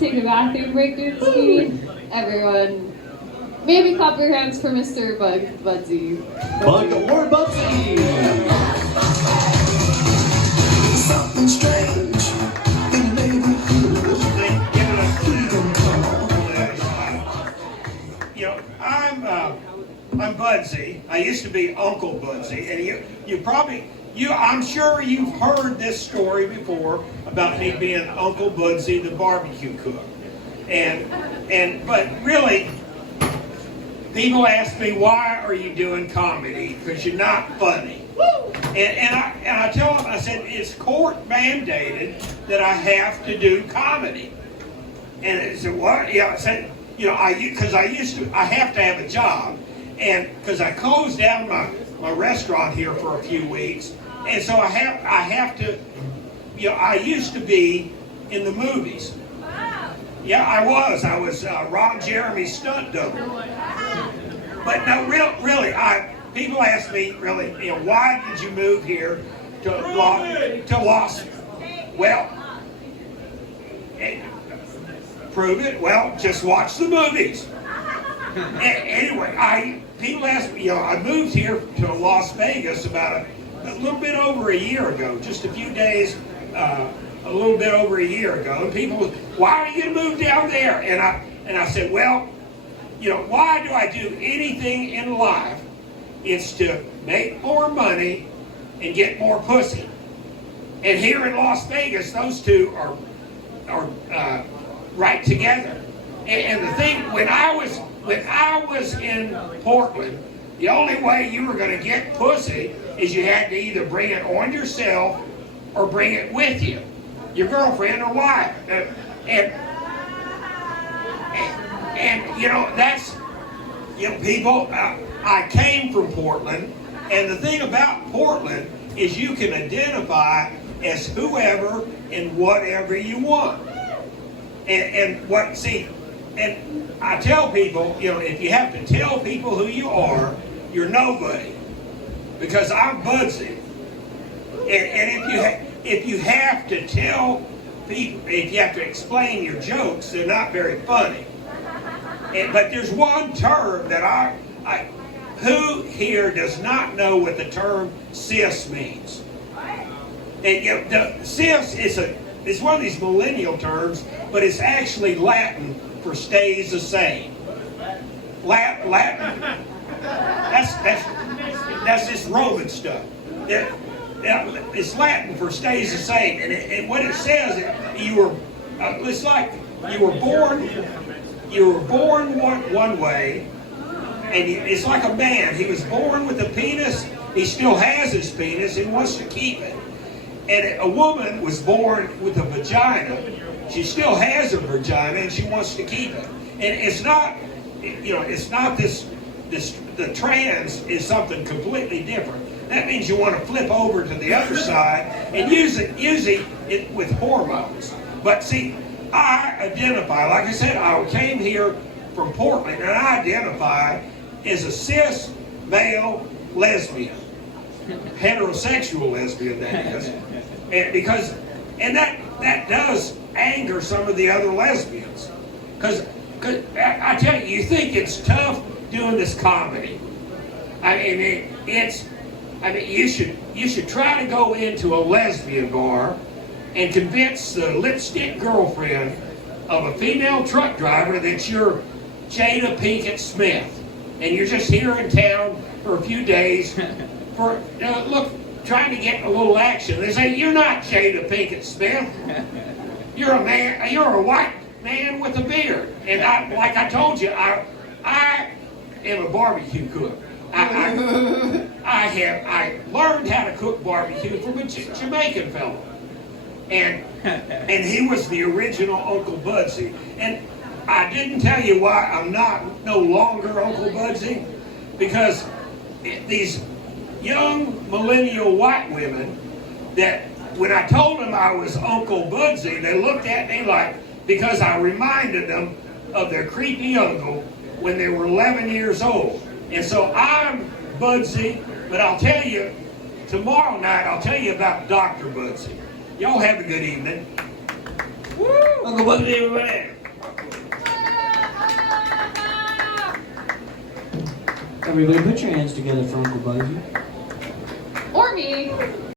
Take a bathroom break during the scene. Everyone, maybe clap your hands for Mr. Budsy. Bug or Budsy? Something strange in the neighborhood. You know, I'm Budsy. I used to be Uncle Budsy, and I'm sure you've heard this story before about me being Uncle Budsy, the barbecue cook. But really, people ask me, why are you doing comedy? Because you're not funny. And I tell them, I said, it's court mandated that I have to do comedy. And they said, what? Yeah, I said, because I have to have a job. And because I closed down my restaurant here for a few weeks. And so I have to, I used to be in the movies. Yeah, I was Ron Jeremy's stunt double. But no, really, people ask me, really, why did you move here to Los? Well, prove it. Well, just watch the movies. Anyway, people ask me, I moved here to Las Vegas about a little bit over a year ago, just a few days, a little bit over a year ago. And people, why are you going to move down there? And I said, well, why do I do anything in life? It's to make more money and get more pussy. And here in Las Vegas, those two are right together. And the thing, when I was in Portland, the only way you were going to get pussy is you had to either bring it on yourself or bring it with you, your girlfriend or wife. And that's, people, I came from Portland, and the thing about Portland is you can identify as whoever and whatever you want. And I tell people, if you have to tell people who you are, you're nobody. Because I'm Budsy. And if you have to tell people, if you have to explain your jokes, they're not very funny. But there's one term that who here does not know what the term cis means? And the cis it's one of these millennial terms, but it's actually Latin for stays the same. Latin. That's just Roman stuff. It's Latin for stays the same, and what it says, it's like you were born one way, and it's like a man. He was born with a penis. He still has his penis and wants to keep it. And a woman was born with a vagina. She still has her vagina and she wants to keep it. And it's not, it's not the trans is something completely different. That means you want to flip over to the other side and use it with hormones. But see, I identify, like I said, I came here from Portland and I identify as a cis male lesbian. Heterosexual lesbian, that is. And that does anger some of the other lesbians. Because I tell you, you think it's tough doing this comedy. You should try to go into a lesbian bar and convince the lipstick girlfriend of a female truck driver that you're Jada Pinkett Smith. And you're just here in town for a few days trying to get a little action. They say, you're not Jada Pinkett Smith. You're a man, you're a white man with a beard. And like I told you, I am a barbecue cook. I learned how to cook barbecue from a Jamaican fellow. And he was the original Uncle Budsy. And I didn't tell you why I'm no longer Uncle Budsy, because these young millennial white women, that when I told them I was Uncle Budsy, they looked at me like, because I reminded them of their creepy uncle when they were 11 years old. And so I'm Budsy, but I'll tell you, tomorrow night I'll tell you about Dr. Budsy. Y'all have a good evening. Uncle Budsy, everybody. Everybody put your hands together for Uncle Budsy. Or me.